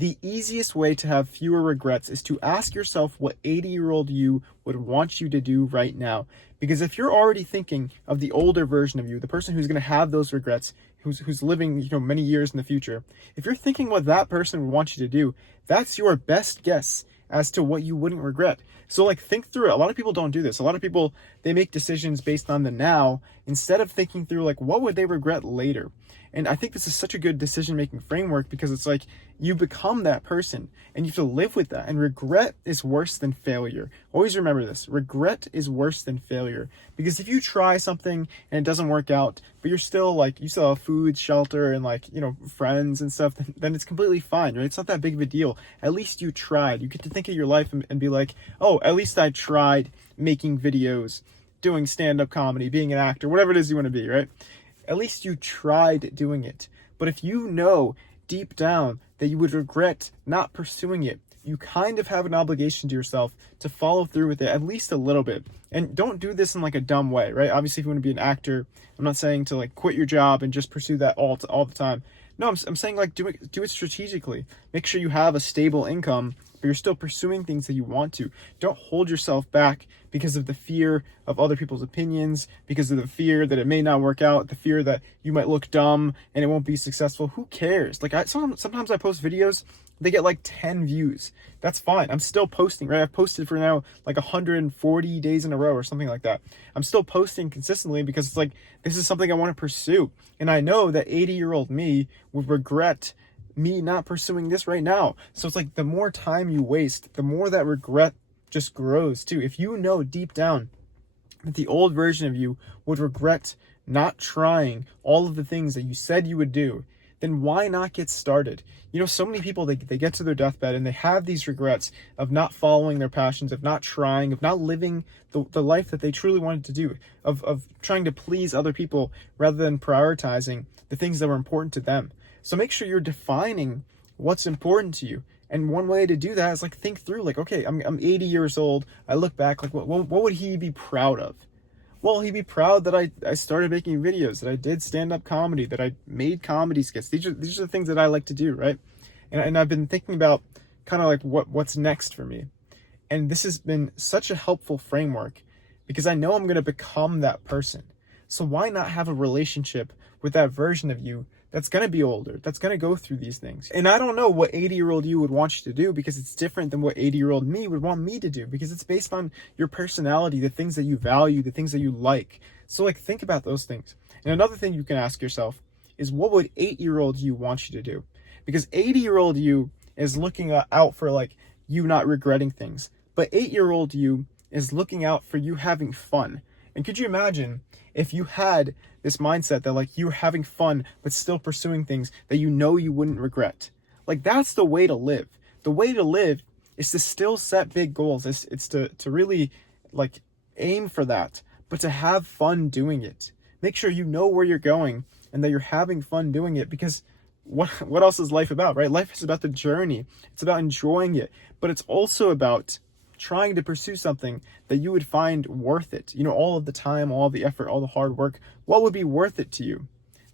The easiest way to have fewer regrets is to ask yourself what 80-year-old you would want you to do right now. Because if you're already thinking of the older version of you, the person who's going to have those regrets, who's living, many years in the future, if you're thinking what that person would want you to do, that's your best guess as to what you wouldn't regret. So think through it. A lot of people don't do this. A lot of people, they make decisions based on the now instead of thinking through what would they regret later. And I think this is such a good decision-making framework because it's you become that person and you have to live with that. And regret is worse than failure. Always remember this. Regret is worse than failure, because if you try something and it doesn't work out, but you're still you still have food, shelter, and friends and stuff, then it's completely fine, right? It's not that big of a deal. At least you tried. You get to think of your life and be oh, at least I tried making videos, doing stand-up comedy, being an actor, whatever it is you want to be, right? At least you tried doing it. But if you know deep down that you would regret not pursuing it, you kind of have an obligation to yourself to follow through with it at least a little bit. And don't do this in a dumb way, right? Obviously, if you want to be an actor, I'm not saying to quit your job and just pursue that all the time. No, I'm saying do it strategically. Make sure you have a stable income, but you're still pursuing things that you want to. Don't hold yourself back because of the fear of other people's opinions, because of the fear that it may not work out, the fear that you might look dumb and it won't be successful. Who cares? Sometimes I post videos, they get 10 views. That's fine. I'm still posting, right? I've posted for now 140 days in a row or something like that. I'm still posting consistently because it's this is something I want to pursue. And I know that 80-year-old me would regret me not pursuing this right now. So it's the more time you waste, the more that regret just grows too. If you know deep down that the old version of you would regret not trying all of the things that you said you would do, then why not get started? So many people, they get to their deathbed and they have these regrets of not following their passions, of not trying, of not living the life that they truly wanted to do, of trying to please other people rather than prioritizing the things that were important to them. So make sure you're defining what's important to you. And one way to do that is think through, okay, I'm 80 years old. I look back, what would he be proud of? Well, he'd be proud that I started making videos, that I did stand-up comedy, that I made comedy skits. These are the things that I like to do, right? And I've been thinking about kind of what's next for me. And this has been such a helpful framework because I know I'm going to become that person. So why not have a relationship with that version of you that's going to be older, that's going to go through these things? And I don't know what 80-year-old you would want you to do because it's different than what 80-year-old me would want me to do, because it's based on your personality, the things that you value, the things that you like. So think about those things. And another thing you can ask yourself is, what would 8-year-old you want you to do? Because 80-year-old you is looking out for you not regretting things, but 8-year-old you is looking out for you having fun. And could you imagine if you had this mindset that you're having fun but still pursuing things that you wouldn't regret? That's the way to live. The way to live is to still set big goals. It's to really aim for that, but to have fun doing it. Make sure you know where you're going and that you're having fun doing it, because what else is life about, right? Life is about the journey. It's about enjoying it, but it's also about trying to pursue something that you would find worth it. All of the time, all the effort, all the hard work, what would be worth it to you?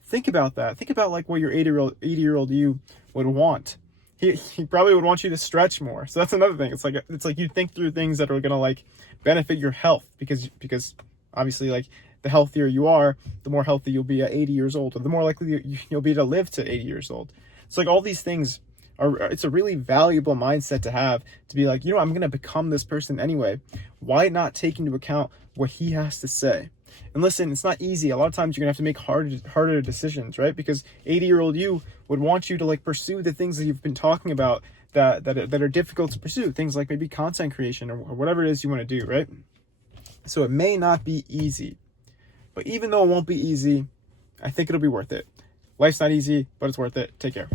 Think about that. Think about what your 80-year-old you would want. He probably would want you to stretch more. So that's another thing. It's like you think through things that are going to benefit your health, because obviously the healthier you are, the more healthy you'll be at 80 years old, or the more likely you'll be to live to 80 years old. So all these things it's a really valuable mindset to have, to be I'm going to become this person anyway. Why not take into account what he has to say? And listen, it's not easy. A lot of times you're going to have to make harder decisions, right? Because 80-year-old you would want you to pursue the things that you've been talking about that are difficult to pursue. Things like maybe content creation or whatever it is you want to do, right? So it may not be easy. But even though it won't be easy, I think it'll be worth it. Life's not easy, but it's worth it. Take care.